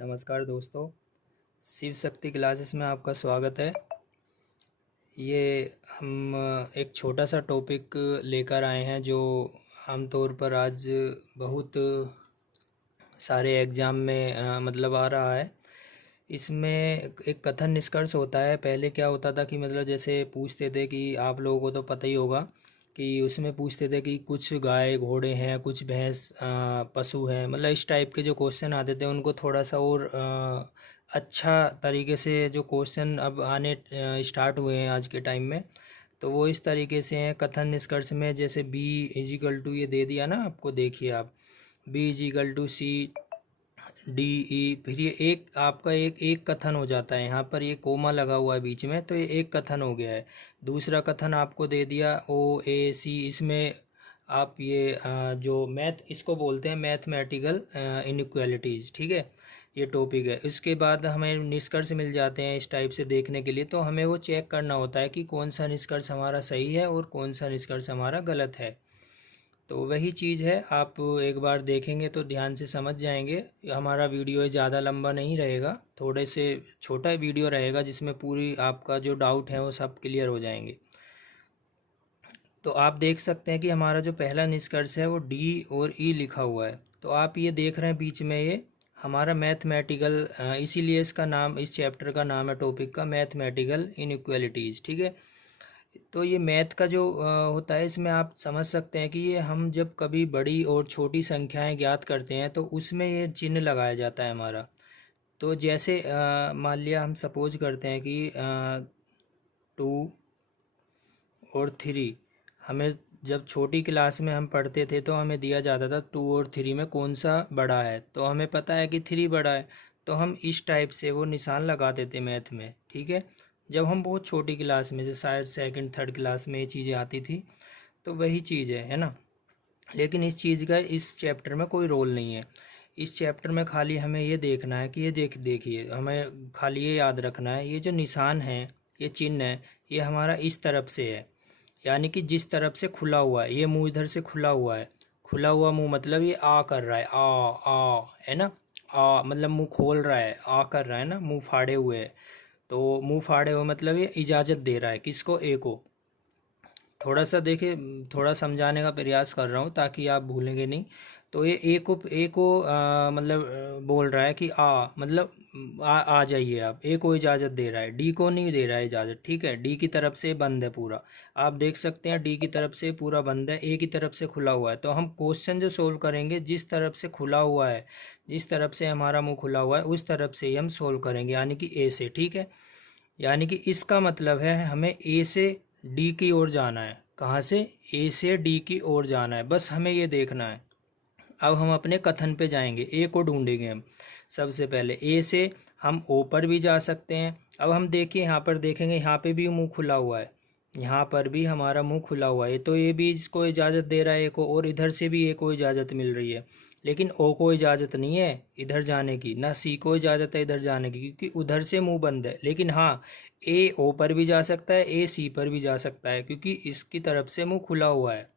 नमस्कार दोस्तों, शिव शक्ति क्लासेस में आपका स्वागत है। ये हम एक छोटा सा टॉपिक लेकर आए हैं जो आमतौर पर आज बहुत सारे एग्ज़ाम में मतलब आ रहा है। इसमें एक कथन निष्कर्ष होता है। पहले क्या होता था कि मतलब जैसे पूछते थे कि आप लोगों को तो पता ही होगा कि उसमें पूछते थे कि कुछ गाय घोड़े हैं, कुछ भैंस पशु हैं, मतलब इस टाइप के जो क्वेश्चन आते थे उनको थोड़ा सा और अच्छा तरीके से जो क्वेश्चन अब आने स्टार्ट हुए हैं आज के टाइम में, तो वो इस तरीके से हैं कथन निष्कर्ष में। जैसे बी इजिकल टू, ये दे दिया ना आपको, देखिए आप, B is equal to C D E, फिर ये एक आपका एक एक कथन हो जाता है। यहाँ पर ये कोमा लगा हुआ है बीच में, तो ये एक कथन हो गया है। दूसरा कथन आपको दे दिया ओ ए सी, इसमें आप ये जो मैथ इसको बोलते हैं मैथमेटिकल इनइक्वालिटीज़, ठीक है, ये टॉपिक है। उसके बाद हमें निष्कर्ष मिल जाते हैं इस टाइप से देखने के लिए, तो हमें वो चेक करना होता है कि कौन सा निष्कर्ष हमारा सही है और कौन सा निष्कर्ष हमारा गलत है। तो वही चीज़ है, आप एक बार देखेंगे तो ध्यान से समझ जाएंगे। हमारा वीडियो ज़्यादा लंबा नहीं रहेगा, थोड़े से छोटा वीडियो रहेगा जिसमें पूरी आपका जो डाउट है वो सब क्लियर हो जाएंगे। तो आप देख सकते हैं कि हमारा जो पहला निष्कर्ष है वो डी और ई लिखा हुआ है। तो आप ये देख रहे हैं बीच में ये हमारा मैथमेटिकल, इसीलिए इसका नाम, इस चैप्टर का नाम है टॉपिक का मैथमेटिकल इनइक्वालिटीज़, ठीक है। तो ये मैथ का जो होता है, इसमें आप समझ सकते हैं कि ये हम जब कभी बड़ी और छोटी संख्याएं ज्ञात करते हैं तो उसमें ये चिन्ह लगाया जाता है हमारा। तो जैसे मान लिया हम सपोज करते हैं कि 2 और 3, हमें जब छोटी क्लास में हम पढ़ते थे तो हमें दिया जाता था 2 और 3 में कौन सा बड़ा है, तो हमें पता है कि 3 बड़ा है, तो हम इस टाइप से वो निशान लगाते थे मैथ में, ठीक है। जब हम बहुत छोटी क्लास में, जैसे शायद सेकंड थर्ड क्लास में ये चीज़ें आती थी, तो वही चीज़ है ना। लेकिन इस चीज़ का इस चैप्टर में कोई रोल नहीं है। इस चैप्टर में खाली हमें ये देखना है कि ये देखिए, हमें खाली ये याद रखना है, ये जो निशान है, ये चिन्ह है, ये हमारा इस तरफ से है, यानी कि जिस तरफ से खुला हुआ है, ये मुंह इधर से खुला हुआ है, खुला हुआ मुंह मतलब ये आ कर रहा है, आ है ना, आ मतलब मुंह खोल रहा है, आ कर रहा है ना, मुंह फाड़े हुए है। तो मुंह फाड़े हुए मतलब ये इजाज़त दे रहा है किसको, ए को। थोड़ा सा देखिए, थोड़ा समझाने का प्रयास कर रहा हूँ ताकि आप भूलेंगे नहीं। तो ये ए को मतलब बोल रहा है कि आ मतलब आ जाइए आप, ए को इजाज़त दे रहा है, डी को नहीं दे रहा है इजाज़त, ठीक है। डी की तरफ से बंद है पूरा, आप देख सकते हैं डी की तरफ से पूरा बंद है, ए की तरफ से खुला हुआ है। तो हम क्वेश्चन जो सोल्व करेंगे, जिस तरफ से खुला हुआ है, जिस तरफ से हमारा मुंह खुला हुआ है उस तरफ से ही हम सोल्व करेंगे, यानी कि ए से, ठीक है। यानी कि इसका मतलब है हमें ए से डी की ओर जाना है। कहाँ से? ए से डी की ओर जाना है, बस हमें ये देखना है। अब हम अपने कथन पे जाएंगे, ए को ढूंढेंगे हम। सबसे पहले ए से हम ओ पर भी जा सकते हैं। अब हम देखिए, यहाँ पर देखेंगे, यहाँ पे भी मुंह खुला हुआ है, यहाँ पर भी हमारा मुंह खुला हुआ है, तो ये भी इसको इजाज़त दे रहा है ए को, और इधर से भी ए को इजाज़त मिल रही है। लेकिन ओ को इजाज़त नहीं है इधर जाने की, ना सी को इजाज़त है इधर जाने की, क्योंकि उधर से मुंह बंद है। लेकिन हाँ, ए ओ पर भी जा सकता है, ए सी पर भी जा सकता है, क्योंकि इसकी तरफ से मुंह खुला हुआ है।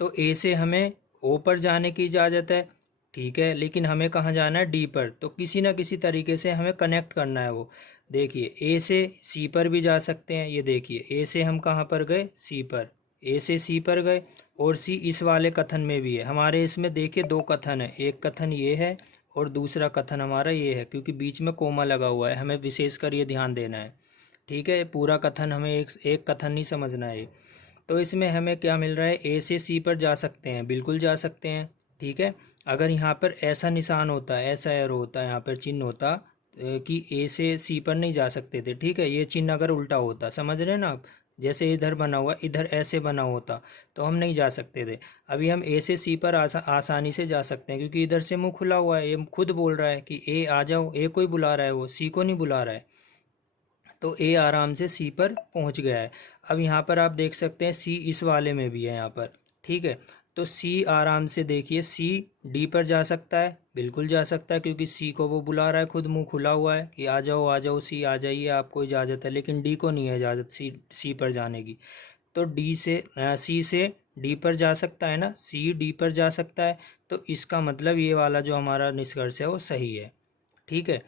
तो ए से हमें ओ पर जाने की इजाज़त है, ठीक है, लेकिन हमें कहाँ जाना है? डी पर। तो किसी ना किसी तरीके से हमें कनेक्ट करना है वो। देखिए, ए से सी पर भी जा सकते हैं, ये देखिए, ए से हम कहाँ पर गए? सी पर। ए से सी पर गए, और सी इस वाले कथन में भी है हमारे। इसमें देखिए दो कथन है, एक कथन ये है और दूसरा कथन हमारा ये है, क्योंकि बीच में कोमा लगा हुआ है, हमें विशेषकर ये ध्यान देना है, ठीक है। पूरा कथन हमें एक कथन नहीं समझना है। तो इसमें हमें क्या मिल रहा है? ए से सी पर जा सकते हैं, बिल्कुल जा सकते हैं, ठीक है। अगर यहाँ पर ऐसा निशान होता, ऐसा एरो होता, यहाँ पर चिन्ह होता कि ए से सी पर नहीं जा सकते थे, ठीक है, ये चिन्ह अगर उल्टा होता, समझ रहे हैं ना आप, जैसे इधर बना हुआ, इधर ऐसे बना होता, तो हम नहीं जा सकते थे। अभी हम ए से सी पर आसानी से जा सकते हैं, क्योंकि इधर से मुंह खुला हुआ है, ये खुद बोल रहा है कि ए आ जाओ, ए को ही बुला रहा है, वो सी को नहीं बुला रहा है। तो ए आराम से सी पर पहुंच गया है। अब यहाँ पर आप देख सकते हैं सी इस वाले में भी है यहाँ पर, ठीक है। तो सी आराम से, देखिए, सी डी पर जा सकता है, बिल्कुल जा सकता है, क्योंकि सी को वो बुला रहा है, खुद मुंह खुला हुआ है कि आ जाओ सी, आ जाइए, आपको इजाज़त है। लेकिन डी को नहीं है इजाज़त सी पर जाने की। तो डी से सी से डी पर जा सकता है ना, सी डी पर जा सकता है, तो इसका मतलब ये वाला जो हमारा निष्कर्ष है वो सही है। ठीक है,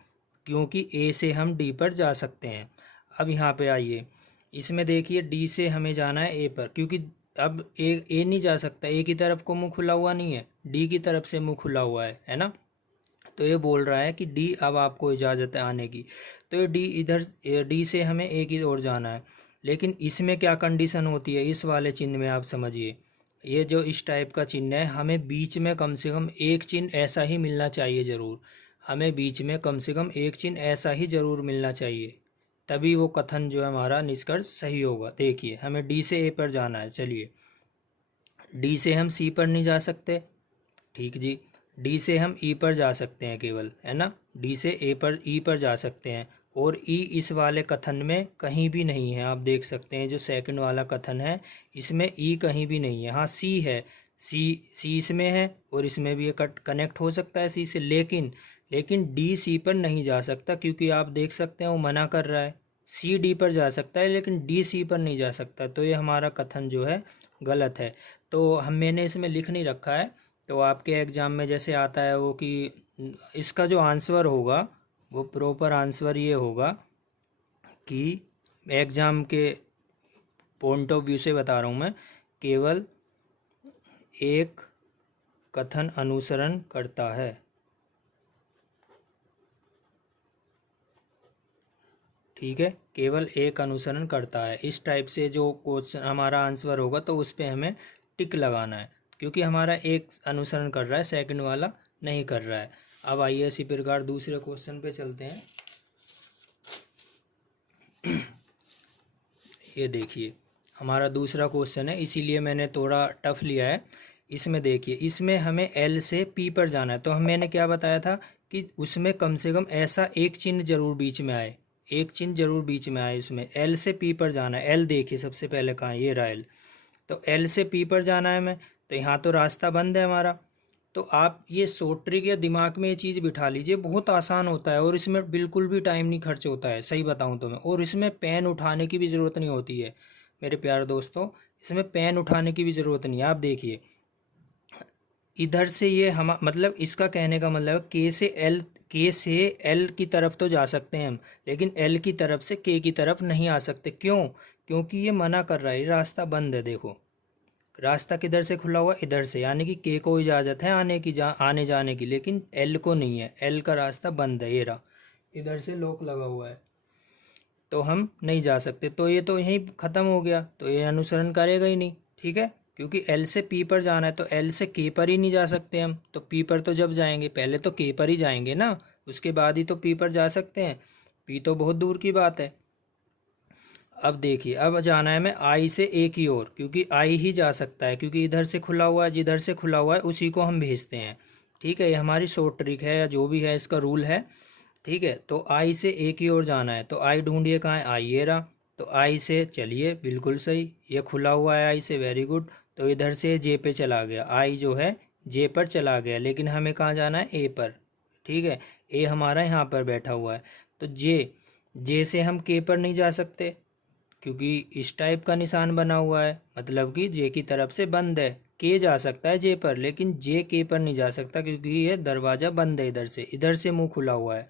क्योंकि ए से हम डी पर जा सकते हैं। अब यहाँ पे आइए, इसमें देखिए डी से हमें जाना है ए पर, क्योंकि अब ए नहीं जा सकता, ए की तरफ को मुंह खुला हुआ नहीं है, डी की तरफ से मुंह खुला हुआ है ना। तो ये बोल रहा है कि डी अब आपको इजाज़त है आने की, तो ये डी इधर डी से हमें ए की ओर जाना है। लेकिन इसमें क्या कंडीशन होती है, इस वाले चिन्ह में आप समझिए, ये जो इस टाइप का चिन्ह है, हमें बीच में कम से कम एक चिन्ह ऐसा ही मिलना चाहिए ज़रूर, हमें बीच में कम से कम एक चिन्ह ऐसा ही ज़रूर मिलना चाहिए, तभी वो कथन जो है हमारा निष्कर्ष सही होगा। देखिए हमें डी से ए पर जाना है, चलिए डी से हम सी पर नहीं जा सकते, ठीक जी, डी से हम ई पर जा सकते हैं केवल, है ना, डी से ए पर ई पर जा सकते हैं, और ई इस वाले कथन में कहीं भी नहीं है। आप देख सकते हैं जो सेकंड वाला कथन है इसमें ई कहीं भी नहीं है। हाँ सी है, सी इसमें है और इसमें भी ये कनेक्ट हो सकता है सी से, लेकिन डी सी पर नहीं जा सकता, क्योंकि आप देख सकते हैं वो मना कर रहा है, सी डी पर जा सकता है लेकिन डी सी पर नहीं जा सकता, तो ये हमारा कथन जो है गलत है। तो मैंने इसमें लिख नहीं रखा है, तो आपके एग्ज़ाम में जैसे आता है वो कि इसका जो आंसर होगा वो प्रॉपर आंसर ये होगा कि एग्ज़ाम के पॉइंट ऑफ व्यू से बता रहा हूँ मैं, केवल एक कथन अनुसरण करता है, ठीक है, केवल एक अनुसरण करता है। इस टाइप से जो क्वेश्चन हमारा आंसर होगा तो उस पर हमें टिक लगाना है, क्योंकि हमारा एक अनुसरण कर रहा है, सेकंड वाला नहीं कर रहा है। अब आइए इसी प्रकार दूसरे क्वेश्चन पे चलते हैं। ये देखिए हमारा दूसरा क्वेश्चन है, इसीलिए मैंने थोड़ा टफ लिया है। इसमें देखिए, इसमें हमें एल से पी पर जाना है, तो मैंने क्या बताया था कि उसमें कम से कम ऐसा एक चिन्ह जरूर बीच में आए, एक चिन्ह जरूर बीच में आए। उसमें एल से पी पर जाना है, एल देखिए सबसे पहले कहाँ, ये रहा एल, तो एल से पी पर जाना है हमें, तो यहाँ तो रास्ता बंद है हमारा। तो आप ये शॉर्ट ट्रिक या दिमाग में ये चीज़ बिठा लीजिए, बहुत आसान होता है और इसमें बिल्कुल भी टाइम नहीं खर्च होता है, सही बताऊँ तो मैं, और इसमें पेन उठाने की भी ज़रूरत नहीं होती है मेरे प्यारे दोस्तों, इसमें पेन उठाने की भी ज़रूरत नहीं है। आप देखिए इधर से ये हम मतलब इसका कहने का मतलब है के से एल की तरफ तो जा सकते हैं हम, लेकिन एल की तरफ से के की तरफ नहीं आ सकते। क्यों? क्योंकि ये मना कर रहा है, रास्ता बंद है। देखो रास्ता किधर से खुला हुआ है, इधर से, यानी कि के को इजाज़त है आने की, आने जाने की, लेकिन एल को नहीं है, एल का रास्ता बंद है, ये रहा, इधर से लॉक लगा हुआ है, तो हम नहीं जा सकते। तो ये तो यहीं ख़त्म हो गया, तो ये अनुसरण करेगा ही नहीं, ठीक है, क्योंकि एल से पी पर जाना है, तो एल से के पर ही नहीं जा सकते हम, तो पी पर तो जब जाएंगे पहले तो के पर ही जाएंगे ना, उसके बाद ही तो पी पर जा सकते हैं, पी तो बहुत दूर की बात है। अब देखिए, अब जाना है मैं आई से ए की ओर, क्योंकि आई ही जा सकता है, क्योंकि इधर से खुला हुआ है, जिधर से खुला हुआ है उसी को हम भेजते हैं, ठीक है, ये हमारी शॉर्ट ट्रिक है या जो भी है इसका रूल है, ठीक है। तो आई से ए की ओर जाना है, तो आई ढूंढिए कहाँ है, आई ये रहा, तो आई से चलिए, बिल्कुल सही, ये खुला हुआ है आई से, वेरी गुड, तो इधर से जे पे चला गया, आई जो है जे पर चला गया, लेकिन हमें कहाँ जाना है, ए पर, ठीक है, ए हमारा यहाँ पर बैठा हुआ है, तो जे से हम के पर नहीं जा सकते, क्योंकि इस टाइप का निशान बना हुआ है, मतलब कि जे की तरफ से बंद है, के जा सकता है जे पर, लेकिन जे के पर नहीं जा सकता, क्योंकि ये दरवाज़ा बंद है, इधर से मुंह खुला हुआ है,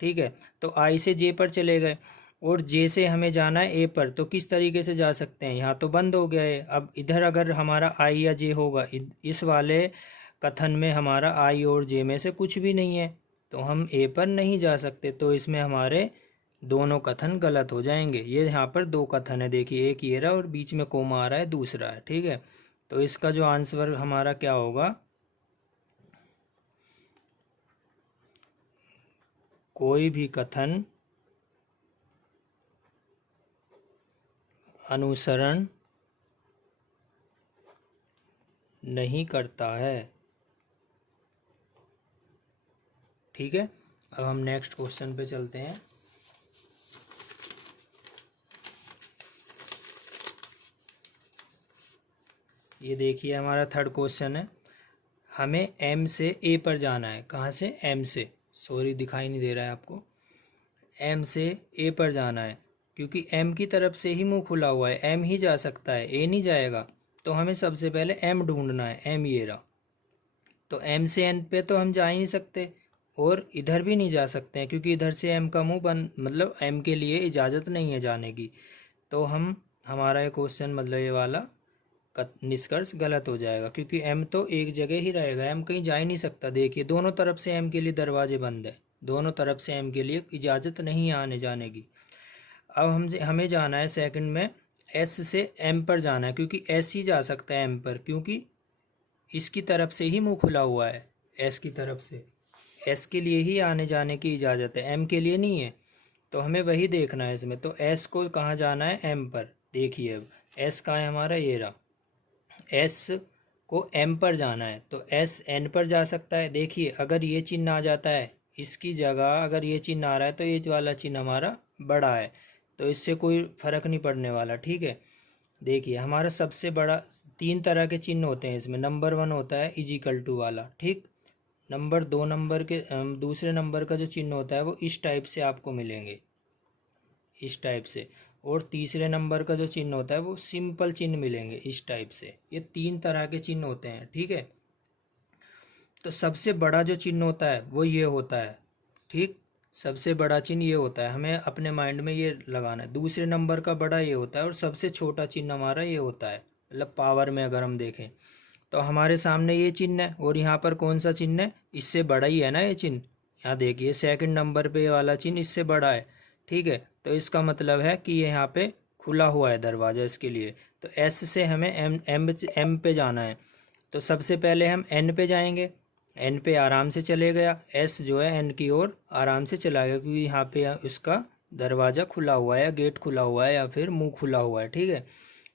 ठीक है। तो आई से जे पर चले गए, और जे से हमें जाना है ए पर, तो किस तरीके से जा सकते हैं, यहाँ तो बंद हो गया है। अब इधर अगर हमारा आई या जे होगा, इस वाले कथन में हमारा आई और जे में से कुछ भी नहीं है, तो हम ए पर नहीं जा सकते, तो इसमें हमारे दोनों कथन गलत हो जाएंगे। ये यहाँ पर दो कथन है, देखिए, एक ये रहा और बीच में कोमा आ रहा है, दूसरा है, ठीक है। तो इसका जो आंसर हमारा क्या होगा, कोई भी कथन अनुसरण नहीं करता है, ठीक है। अब हम नेक्स्ट क्वेश्चन पे चलते हैं। ये देखिए हमारा थर्ड क्वेश्चन है, हमें एम से ए पर जाना है, कहाँ से, एम से, सॉरी दिखाई नहीं दे रहा है आपको, एम से ए पर जाना है, क्योंकि एम की तरफ से ही मुंह खुला हुआ है, एम ही जा सकता है, ए नहीं जाएगा, तो हमें सबसे पहले एम ढूंढना है, एम ये रहा, तो एम से एन पे तो हम जा ही नहीं सकते, और इधर भी नहीं जा सकते हैं क्योंकि इधर से एम का मुंह बंद, मतलब एम के लिए इजाज़त नहीं है जाने की। तो हमारा ये क्वेश्चन मतलब ये वाला निष्कर्ष गलत हो जाएगा क्योंकि एम तो एक जगह ही रहेगा, एम कहीं जा ही नहीं सकता। देखिए दोनों तरफ से एम के लिए दरवाजे बंद है, दोनों तरफ से एम के लिए इजाज़त नहीं है आने जाने की। अब हमें जाना है सेकंड में, एस से एम पर जाना है क्योंकि एस ही जा सकता है एम पर, क्योंकि इसकी तरफ से ही मुंह खुला हुआ है, एस की तरफ से, एस के लिए ही आने जाने की इजाज़त है, एम के लिए नहीं है। तो हमें वही देखना है इसमें। तो एस को कहाँ जाना है, एम पर। देखिए अब एस कहाँ है हमारा, ये रहा, एस को एम पर जाना है तो एस एन पर जा सकता है। देखिए अगर ये चिन्ह आ जाता है इसकी जगह, अगर ये चिन्ह आ रहा है तो ये वाला चिन्ह हमारा बड़ा है, तो इससे कोई फ़र्क नहीं पड़ने वाला, ठीक है। देखिए हमारा सबसे बड़ा, तीन तरह के चिन्ह होते हैं इसमें। नंबर 1 होता है इजिकल टू वाला, ठीक। नंबर 2 नंबर के दूसरे नंबर का जो चिन्ह होता है वो इस टाइप से आपको मिलेंगे, इस टाइप से। और तीसरे नंबर का जो चिन्ह होता है वो सिंपल चिन्ह मिलेंगे इस टाइप से। ये तीन तरह के चिन्ह होते हैं, ठीक है। तो सबसे बड़ा जो चिन्ह होता है वो ये होता है, ठीक। सबसे बड़ा चिन्ह ये होता है, हमें अपने माइंड में ये लगाना है। दूसरे नंबर का बड़ा ये होता है और सबसे छोटा चिन्ह हमारा ये होता है, मतलब पावर में अगर हम देखें तो हमारे सामने ये चिन्ह है और यहाँ पर कौन सा चिन्ह है, इससे बड़ा ही है ना ये चिन्ह। यहाँ देखिए सेकंड नंबर पे वाला चिन्ह इससे बड़ा है, ठीक है। तो इसका मतलब है कि ये यहाँ पे खुला हुआ है दरवाज़ा इसके लिए। तो एस से हमें एम पे जाना है। तो सबसे पहले हम एन पे जाएंगे, एन पे आराम से चले गया, एस जो है एन की ओर आराम से चला गया क्योंकि यहाँ पे उसका दरवाज़ा खुला हुआ है या गेट खुला हुआ है या फिर मुंह खुला हुआ है, ठीक है।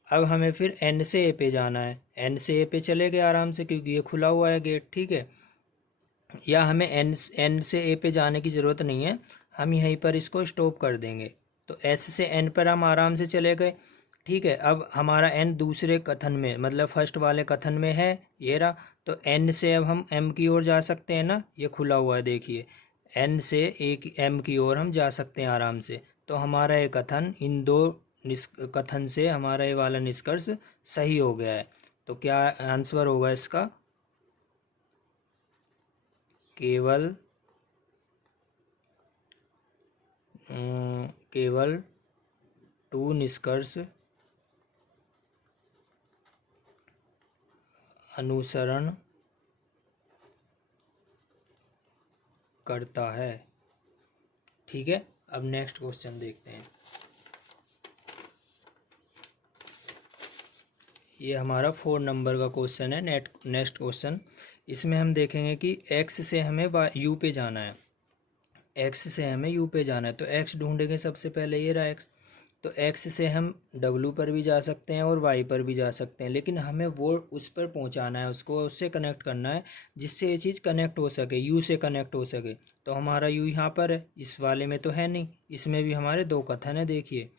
अब हमें फिर एन से ए पे जाना है, एन से ए पे चले गए आराम से क्योंकि ये खुला हुआ है गेट, ठीक है। या हमें एन से ए पे जाने की ज़रूरत नहीं है, हम यहीं पर इसको स्टॉप कर देंगे। तो एस से एन पर हम आराम से चले गए, ठीक है। अब हमारा एन दूसरे कथन में, मतलब फर्स्ट वाले कथन में है, ये रहा। तो एन से अब हम एम की ओर जा सकते हैं ना, ये खुला हुआ है देखिए, एन से एक एम की ओर हम जा सकते हैं आराम से। तो हमारा ये कथन, इन दो कथन से हमारा ये वाला निष्कर्ष सही हो गया है। तो क्या आंसर होगा इसका, केवल केवल 2 निष्कर्ष अनुसरण करता है, ठीक है। अब नेक्स्ट क्वेश्चन देखते हैं। ये हमारा 4 नंबर का क्वेश्चन है। नेक्स्ट क्वेश्चन, इसमें हम देखेंगे कि एक्स से हमें यू पे जाना है, एक्स से हमें यू पे जाना है। तो एक्स ढूंढेंगे सबसे पहले, ये रहा एक्स। तो एक्स से हम डब्लू पर भी जा सकते हैं और वाई पर भी जा सकते हैं, लेकिन हमें वो उस पर पहुंचाना है, उसको उससे कनेक्ट करना है जिससे ये चीज़ कनेक्ट हो सके, यू से कनेक्ट हो सके। तो हमारा यू यहाँ पर है, इस वाले में तो है नहीं। इसमें भी हमारे दो कथन है, देखिए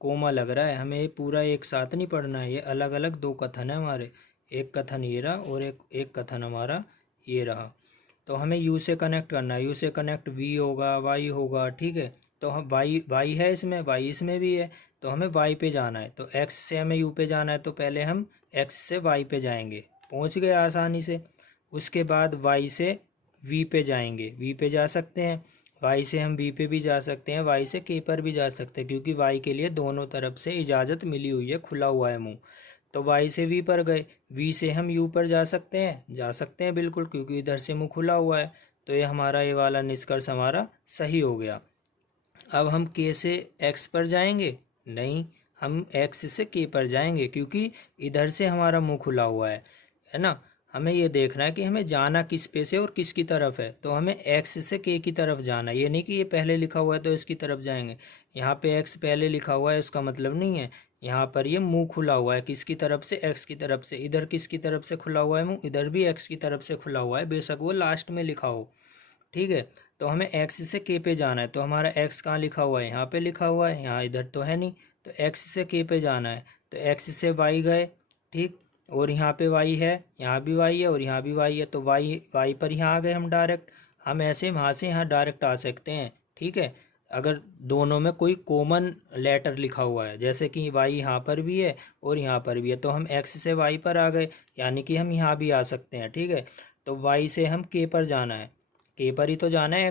कोमा लग रहा है, हमें ये पूरा एक साथ नहीं पढ़ना है, ये अलग अलग दो कथन है हमारे। एक कथन ये रहा और एक कथन हमारा ये रहा। तो हमें यू से कनेक्ट करना है, यू से कनेक्ट वी होगा, वाई होगा, ठीक है। तो हम वाई है इसमें, वाई इसमें भी है, तो हमें वाई पे जाना है। तो एक्स से हमें यू पे जाना है, तो पहले हम एक्स से वाई पे जाएंगे, पहुंच गए आसानी से। उसके बाद वाई से वी पे जाएंगे, वी पे जा सकते हैं। वाई से हम वी पे भी जा सकते हैं, वाई से के पर भी जा सकते हैं क्योंकि वाई के लिए दोनों तरफ से इजाज़त मिली हुई है, खुला हुआ है मुंह। तो वाई से वी पर गए, वी से हम यू पर जा सकते हैं बिल्कुल, क्योंकि इधर से मुंह खुला हुआ है। तो ये हमारा ये वाला निष्कर्ष हमारा सही हो गया। अब हम के से एक्स पर जाएंगे, नहीं, हम एक्स से के पर जाएंगे क्योंकि इधर से हमारा मुंह खुला हुआ है ना। हमें ये देखना है कि हमें जाना किस पे से और किसकी तरफ है। तो हमें एक्स से के की तरफ जाना है, ये नहीं कि ये पहले लिखा हुआ है तो इसकी तरफ जाएंगे। यहाँ पे एक्स पहले लिखा हुआ है उसका मतलब नहीं है, यहाँ पर ये मुंह खुला हुआ है किसकी तरफ से, एक्स की तरफ से। इधर किसकी तरफ से खुला हुआ है मुंह, इधर भी एक्स की तरफ से खुला हुआ है, बेशक वो लास्ट में लिखा हो, ठीक है। तो हमें एक्स से के पे जाना है, तो हमारा एक्स कहाँ लिखा हुआ है, यहाँ पे लिखा हुआ है, यहाँ इधर तो है नहीं। तो एक्स से के पे जाना है, तो एक्स से वाई गए, ठीक। और यहाँ पे वाई है, यहाँ भी वाई है और यहाँ भी वाई है, तो वाई वाई पर यहाँ आ गए हम डायरेक्ट। हम ऐसे वहाँ से यहाँ डायरेक्ट आ सकते हैं, ठीक है। अगर दोनों में कोई कॉमन लेटर लिखा हुआ है, जैसे कि वाई यहाँ पर भी है और यहाँ पर भी है, तो हम एक्स से वाई पर आ गए, यानी कि हम यहाँ भी आ सकते हैं, ठीक है। तो वाई से हम के पर जाना है, के पर ही तो जाना है,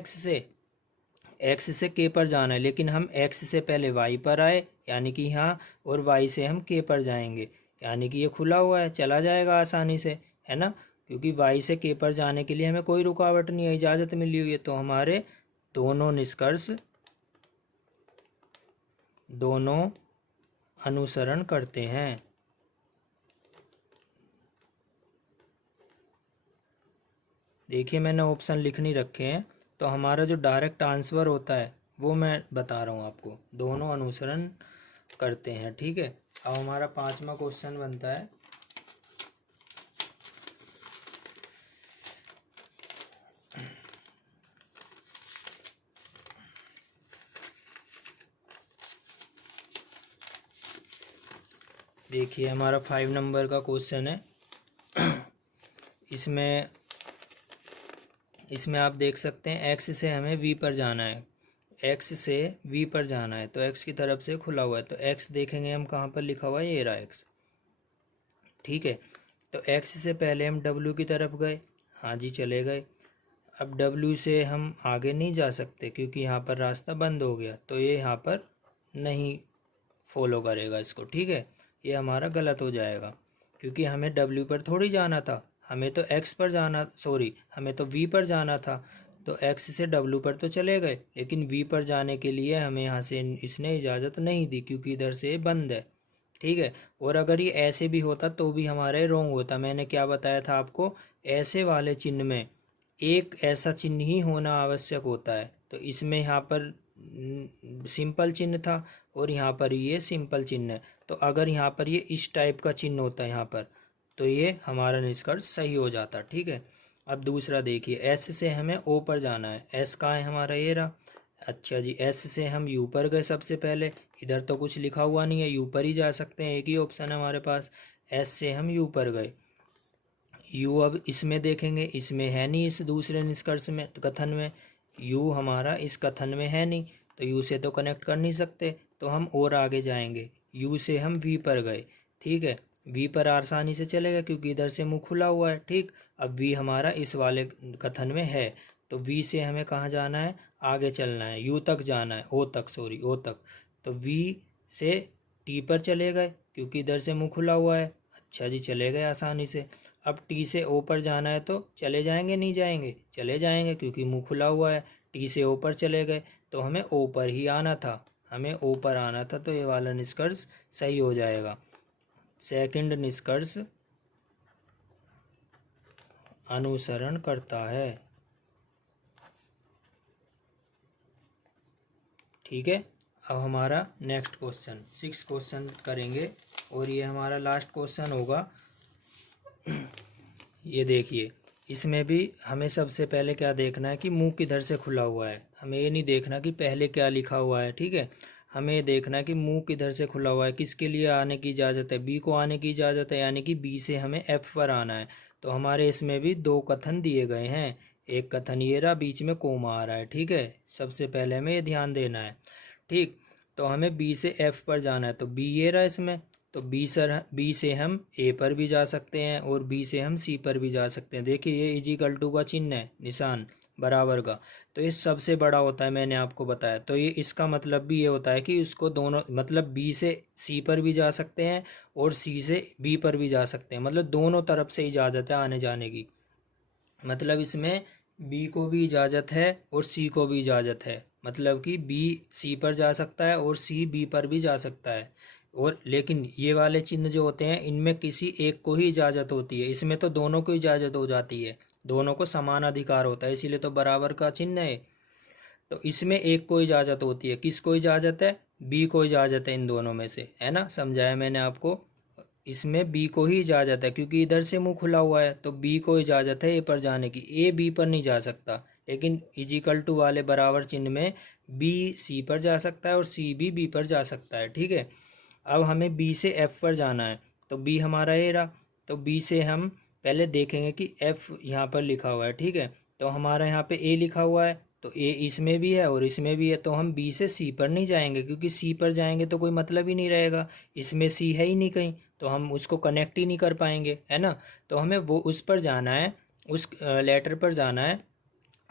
एक्स से के पर जाना है, लेकिन हम एक्स से पहले वाई पर आए यानी कि यहाँ, और वाई से हम के पर जाएंगे यानी कि ये खुला हुआ है, चला जाएगा आसानी से, है ना। क्योंकि वाई से के पर जाने के लिए हमें कोई रुकावट नहीं है, इजाज़त मिली हुई है। तो हमारे दोनों निष्कर्ष दोनों अनुसरण करते हैं। देखिए मैंने ऑप्शन लिख नहीं रखे हैं, तो हमारा जो डायरेक्ट आंसर होता है वो मैं बता रहा हूँ आपको, दोनों अनुसरण करते हैं, ठीक है। अब हमारा 5वां क्वेश्चन बनता है, देखिए हमारा 5 नंबर का क्वेश्चन है। इसमें इसमें आप देख सकते हैं एक्स से हमें वी पर जाना है, एक्स से वी पर जाना है, तो एक्स की तरफ से खुला हुआ है, तो एक्स देखेंगे हम कहाँ पर लिखा हुआ है, ये रहा एक्स, ठीक है। तो एक्स से पहले हम डब्ल्यू की तरफ गए, हाँ जी चले गए। अब डब्ल्यू से हम आगे नहीं जा सकते क्योंकि यहाँ पर रास्ता बंद हो गया, तो ये यहाँ पर नहीं फॉलो करेगा इसको, ठीक है। ये हमारा गलत हो जाएगा क्योंकि हमें डब्ल्यू पर थोड़ी जाना था, हमें तो एक्स पर जाना, सॉरी हमें तो वी पर जाना था। तो एक्स से डब्ल्यू पर तो चले गए, लेकिन वी पर जाने के लिए हमें यहाँ से इसने इजाज़त नहीं दी क्योंकि इधर से बंद है, ठीक है। और अगर ये ऐसे भी होता तो भी हमारे रोंग होता। मैंने क्या बताया था आपको, ऐसे वाले चिन्ह में एक ऐसा चिन्ह ही होना आवश्यक होता है। तो इसमें यहाँ पर सिंपल चिन्ह था और यहाँ पर ये सिंपल चिन्ह है, तो अगर यहाँ पर ये इस टाइप का चिन्ह होता है यहाँ पर, तो ये हमारा निष्कर्ष सही हो जाता, ठीक है। अब दूसरा देखिए, एस से हमें ओ पर जाना है, एस कहाँ है हमारा, ये रहा। अच्छा जी, एस से हम यू पर गए सबसे पहले, इधर तो कुछ लिखा हुआ नहीं है, यू पर ही जा सकते हैं, एक ही ऑप्शन है हमारे पास। एस से हम यू पर गए, यू अब इसमें देखेंगे, इसमें है नहीं, इस दूसरे निष्कर्ष में कथन में यू हमारा इस कथन में है नहीं, तो यू से तो कनेक्ट कर नहीं सकते, तो हम और आगे जाएंगे। यू से हम वी पर गए, ठीक है, वी पर आसानी से चलेगा क्योंकि इधर से मुंह खुला हुआ है, ठीक। अब वी हमारा इस वाले कथन में है, तो वी से हमें कहाँ जाना है, आगे चलना है, यू तक जाना है, ओ तक, सॉरी ओ तक। तो वी से टी पर चले गए क्योंकि इधर से मुंह खुला हुआ है, अच्छा जी चले गए आसानी से। अब टी से ओ पर जाना है तो चले जाएंगे, नहीं जाएंगे, चले जाएंगे क्योंकि मुंह खुला हुआ है। टी से ओ पर चले गए तो हमें ओ पर ही आना था, हमें ओ पर आना था, तो ये वाला निष्कर्ष सही हो जाएगा। सेकंड निष्कर्ष अनुसरण करता है, ठीक है। अब हमारा नेक्स्ट क्वेश्चन 6 क्वेश्चन करेंगे और ये हमारा लास्ट क्वेश्चन होगा। ये देखिए, इसमें भी हमें सबसे पहले क्या देखना है कि मुंह किधर से खुला हुआ है, हमें ये नहीं देखना कि पहले क्या लिखा हुआ है, ठीक है। हमें ये देखना है कि मुंह किधर से खुला हुआ है, किसके लिए आने की इजाज़त है, बी को आने की इजाज़त है, यानी कि बी से हमें एफ पर आना है। तो हमारे इसमें भी 2 कथन दिए गए हैं, एक कथन ये रहा, बीच में कोमा आ रहा है, ठीक है। सबसे पहले हमें ये ध्यान देना है, ठीक। तो हमें बी से एफ पर जाना है, तो बी ये रहा इसमें, तो बी से हम ए पर भी जा सकते हैं और बी से हम सी पर भी जा सकते हैं। देखिए ये इजिकल टू का चिन्ह है, निशान बराबर का, तो ये सबसे बड़ा होता है, मैंने आपको बताया। तो ये इसका मतलब भी ये होता है कि उसको दोनों, मतलब बी से सी पर भी जा सकते हैं और सी से बी पर भी जा सकते हैं, मतलब दोनों तरफ से इजाज़त है आने जाने की। मतलब इसमें बी को भी इजाज़त है और सी को भी इजाज़त है, मतलब कि बी सी पर जा सकता है और सी बी पर भी जा सकता है। और लेकिन ये वाले चिन्ह जो होते हैं इनमें किसी एक को ही इजाज़त होती है, इसमें तो दोनों को इजाज़त हो जाती है, दोनों को समान अधिकार होता है, इसीलिए तो बराबर का चिन्ह है। तो इसमें एक को इजाज़त होती है, किसको इजाज़त है, बी को इजाज़त है, इन दोनों में से, है ना, समझाया मैंने आपको। इसमें बी को ही इजाज़त है क्योंकि इधर से मुंह खुला हुआ है, तो बी को इजाज़त है ए पर जाने की, ए बी पर नहीं जा सकता। लेकिन इजिकल टू वाले बराबर चिन्ह में बी सी पर जा सकता है और सी भी बी पर जा सकता है, ठीक है। अब हमें बी से एफ पर जाना है, तो बी हमारा ए रहा, तो बी से हम पहले देखेंगे कि एफ यहाँ पर लिखा हुआ है, ठीक है। तो हमारा यहाँ पे ए लिखा हुआ है, तो ए इसमें भी है और इसमें भी है, तो हम बी से सी पर नहीं जाएंगे क्योंकि सी पर जाएंगे तो कोई मतलब ही नहीं रहेगा, इसमें सी है ही नहीं कहीं, तो हम उसको कनेक्ट ही नहीं कर पाएंगे, है ना। तो हमें वो उस पर जाना है, उस लेटर पर जाना है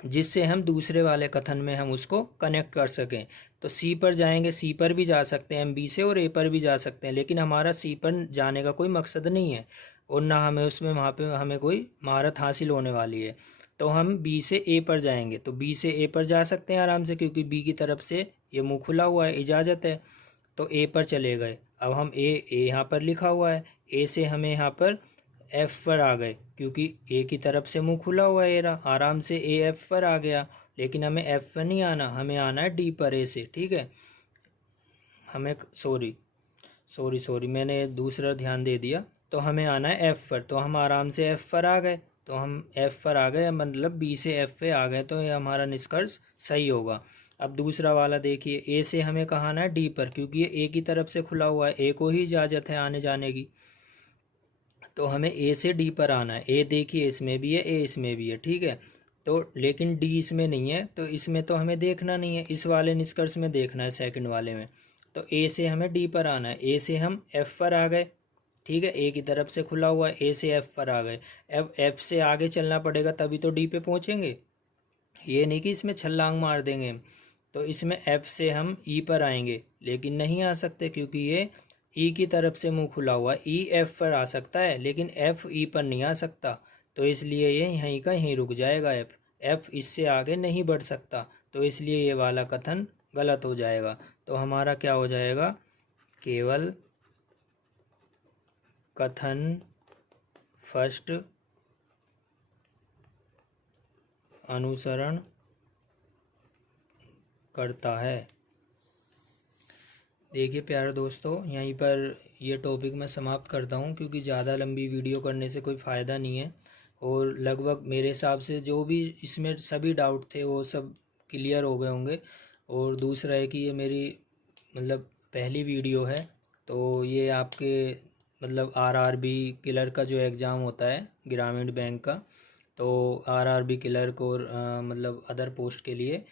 जिससे हम दूसरे वाले कथन में हम उसको कनेक्ट कर सकें। तो सी पर जाएंगे, सी पर भी जा सकते हैं हम बी से, और ए पर भी जा सकते हैं, लेकिन हमारा सी पर जाने का कोई मकसद नहीं है और ना हमें उसमें वहाँ पे हमें कोई महारत हासिल होने वाली है। तो हम बी से ए पर जाएंगे, तो बी से ए पर जा सकते हैं आराम से, क्योंकि बी की तरफ से ये मुंह खुला हुआ है, इजाज़त है। तो ए पर चले गए। अब हम ए यहाँ पर लिखा हुआ है, ए से हमें यहाँ पर एफ़ पर आ गए, क्योंकि ए की तरफ से मुंह खुला हुआ है एरा, आराम से ए एफ़ पर आ गया। लेकिन हमें एफ़ पर नहीं आना, हमें आना है डी पर, ए से, ठीक है। हमें सॉरी मैंने दूसरा ध्यान दे दिया। तो हमें आना है एफ़ पर, तो हम आराम से एफ़ पर आ गए। तो हम एफ़ पर आ गए, मतलब बी से एफ़ पे आ गए, तो ये हमारा निष्कर्ष सही होगा। अब दूसरा वाला देखिए, ए से हमें कहाँ आना है डी पर, क्योंकि ये ए की तरफ से खुला हुआ है, ए को ही इजाज़त है आने जाने की। तो हमें ए से डी पर आना है। ए देखिए इसमें भी है, ए इसमें भी है, ठीक है। तो लेकिन डी इसमें नहीं है, तो इसमें तो हमें देखना नहीं है, इस वाले निष्कर्ष में देखना है, सेकंड वाले में। तो ए से हमें डी पर आना है। ए से हम एफ़ पर आ गए, ठीक है, ए की तरफ से खुला हुआ है, ए से एफ़ पर आ गए। अब एफ़ से आगे चलना पड़ेगा, तभी तो डी पे पहुँचेंगे, ये नहीं कि इसमें छलांग मार देंगे हम। तो इसमें एफ़ से हम ई पर आएंगे, लेकिन नहीं आ सकते, क्योंकि ये ई की तरफ से मुंह खुला हुआ है। ई एफ़ पर आ सकता है, लेकिन एफ़ ई पर नहीं आ सकता, तो इसलिए ये यहीं का यहीं रुक जाएगा। एफ़ एफ़ इससे आगे नहीं बढ़ सकता, तो इसलिए ये वाला कथन गलत हो जाएगा। तो हमारा क्या हो जाएगा, केवल कथन फर्स्ट अनुसरण करता है। देखिए प्यारे दोस्तों, यहीं पर ये टॉपिक मैं समाप्त करता हूँ, क्योंकि ज़्यादा लंबी वीडियो करने से कोई फ़ायदा नहीं है। और लगभग मेरे हिसाब से जो भी इसमें सभी डाउट थे वो सब क्लियर हो गए होंगे। और दूसरा है कि ये मेरी मतलब पहली वीडियो है, तो ये आपके मतलब आरआरबी क्लर्क का जो एग्ज़ाम होता है ग्रामीण बैंक का, तो आरआरबी क्लर्क और मतलब अदर पोस्ट के लिए,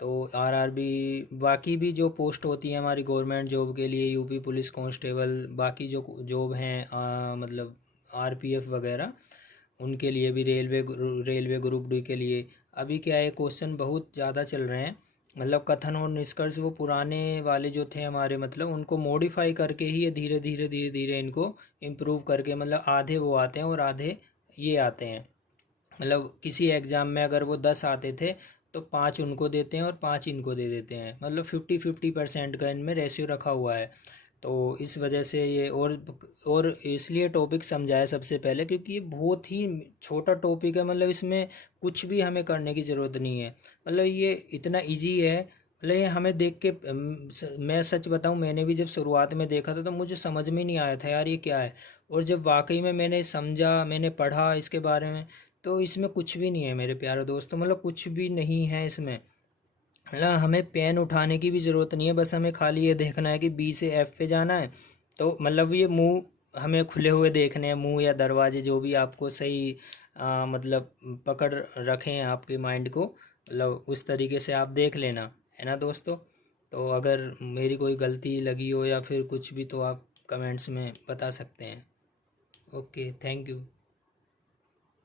तो आरआरबी बाकी भी जो पोस्ट होती है हमारी गवर्नमेंट जॉब के लिए, यूपी पुलिस कांस्टेबल, बाकी जो जॉब हैं मतलब आरपीएफ वगैरह, उनके लिए भी, रेलवे ग्रुप डी के लिए अभी क्या है, क्वेश्चन बहुत ज़्यादा चल रहे हैं। मतलब कथन और निष्कर्ष वो पुराने वाले जो थे हमारे, मतलब उनको मॉडिफाई करके ही ये धीरे धीरे धीरे धीरे इनको इम्प्रूव करके, मतलब आधे वो आते हैं और आधे ये आते हैं। मतलब किसी एग्ज़ाम में अगर वो 10 आते थे, तो 5 उनको देते हैं और 5 इनको दे देते हैं, मतलब 50-50% का इनमें रेशियो रखा हुआ है। तो इस वजह से ये और इसलिए टॉपिक समझाया सबसे पहले, क्योंकि ये बहुत ही छोटा टॉपिक है, मतलब इसमें कुछ भी हमें करने की ज़रूरत नहीं है। मतलब ये इतना इजी है, मतलब ये हमें देख के मैं सच बताऊं, मैंने भी जब शुरुआत में देखा था तो मुझे समझ में नहीं आया था यार ये क्या है। और जब वाकई में मैंने समझा, मैंने पढ़ा इसके बारे में, तो इसमें कुछ भी नहीं है मेरे प्यारे दोस्तों, मतलब कुछ भी नहीं है इसमें। मतलब हमें पेन उठाने की भी ज़रूरत नहीं है, बस हमें खाली ये देखना है कि बी से एफ़ पे जाना है। तो मतलब ये मुंह हमें खुले हुए देखने हैं, मुंह या दरवाजे जो भी आपको सही मतलब पकड़ रखें आपके माइंड को, मतलब उस तरीके से आप देख लेना, है ना दोस्तों। तो अगर मेरी कोई गलती लगी हो या फिर कुछ भी, तो आप कमेंट्स में बता सकते हैं। Okay, thank you.